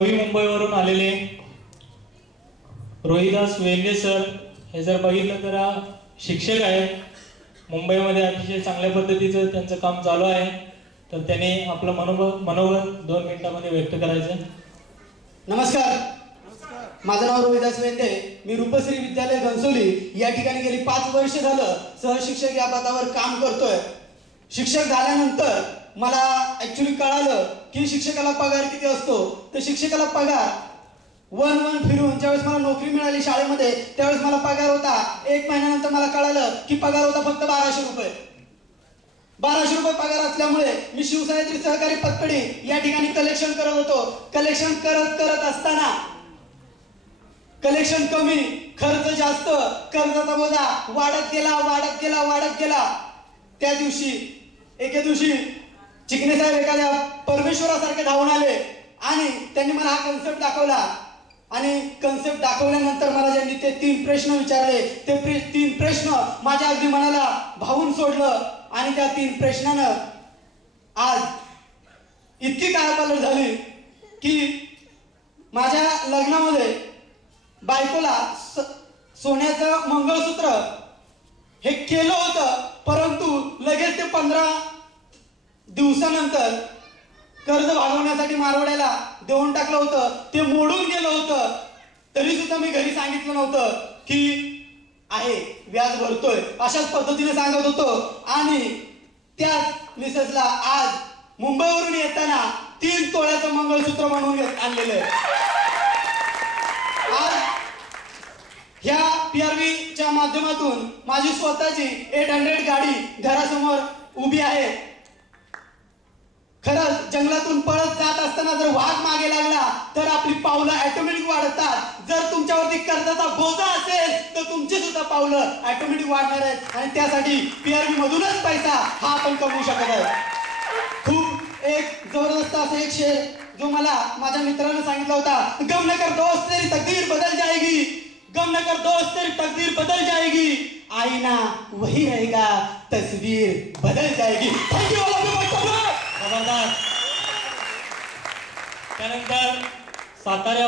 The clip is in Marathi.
नवी मुंबईवरून आलेले रोहिदास वेल्हे सर हे जर बघितलं तर शिक्षक आहेत। मुंबईमध्ये अतिशय चांगल्या पद्धतीचं त्यांचं काम चालू आहे। तर त्यांनी आपलं मनोगत 2 मिनिटांमध्ये व्यक्त करायचं। नमस्कार, माझं नाव रोहिदास वेल्हे, मी रूपश्री विद्यालय घनसोली या ठिकाणी गेली 5 वर्ष झालं सहशिक्षक या पदावर काम करतोय। शिक्षक झाल्यानंतर मला ऍक्च्युली कळालं की शिक्षकाला पगार किती असतो। तर शिक्षकाला पगार वन फिरून ज्यावेळेस मला नोकरी मिळाली शाळेमध्ये त्यावेळेस मला पगार होता 1 महिन्यानंतर मला कळालं की पगार होता फक्त 1200 रुपये। 1200 रुपये पगार असल्यामुळे मी शिवसैनिक सहकारी पतपेढी या ठिकाणी कलेक्शन करत होतो। कलेक्शन करत असताना कलेक्शन कमी, खर्च जास्त, कर्जाचा बोजा वाढत गेला। त्या दिवशी एके दिवशी चिकणे साहेब एखाद्या परमेश्वरासारखे धावून आले आणि त्यांनी मला हा कन्सेप्ट दाखवला। आणि कन्सेप्ट दाखवल्यानंतर मला ज्यांनी ते 3 प्रश्न विचारले ते 3 प्रश्न माझ्या अगदी मनाला भावून सोडलं। आणि त्या 3 प्रश्नानं आज इतकी कायापालट झाली की माझ्या लग्नामध्ये बायकोला सोन्याचं मंगळसूत्र हे केलं होतं, परंतु लगेच ते 15 दिवसानंतर कर्ज भागवण्यासाठी मारवाड्याला देऊन टाकलं होतं, ते मोडून गेलं होतं। तरी सुद्धा मी घरी सांगितलं नव्हतं की आहे व्याज भरतोय, अशाच पद्धतीने सांगत होतो। आणि त्या मिसेसला आज मुंबईवरून येताना 3 तोळ्याचं मंगळसूत्र बनवून आणलेलं आहे। आज ह्या PRVच्या माध्यमातून माझी स्वतःची 800 गाडी घरासमोर उभी आहे। खरंच जंगलातून पळत जात असताना जर वाघ मागे लागला तर आपली पावलं ऑटोमॅटिक वाढतात। जर तुमच्यावरती कर्जाचा बोजा असेल तर तुमची सुद्धा पावलं ऑटोमॅटिक वाढणार आहेत। आणि त्यासाठी PRV मधूनच पैसा हा आपण कमवू शकत आहे। खूप एक जबरदस्त असं एक शेर जो मला माझ्या मित्राने सांगितला होता, गम न कर दोस्त तेरी तकदीर बदल जाएगी, गम न कर दोस्त तेरी तकदीर बदल जाएगी, आईना वही रहेगा तस्वीर बदल जाएगी। थँक्यू। खबरदार। त्यानंतर सातारा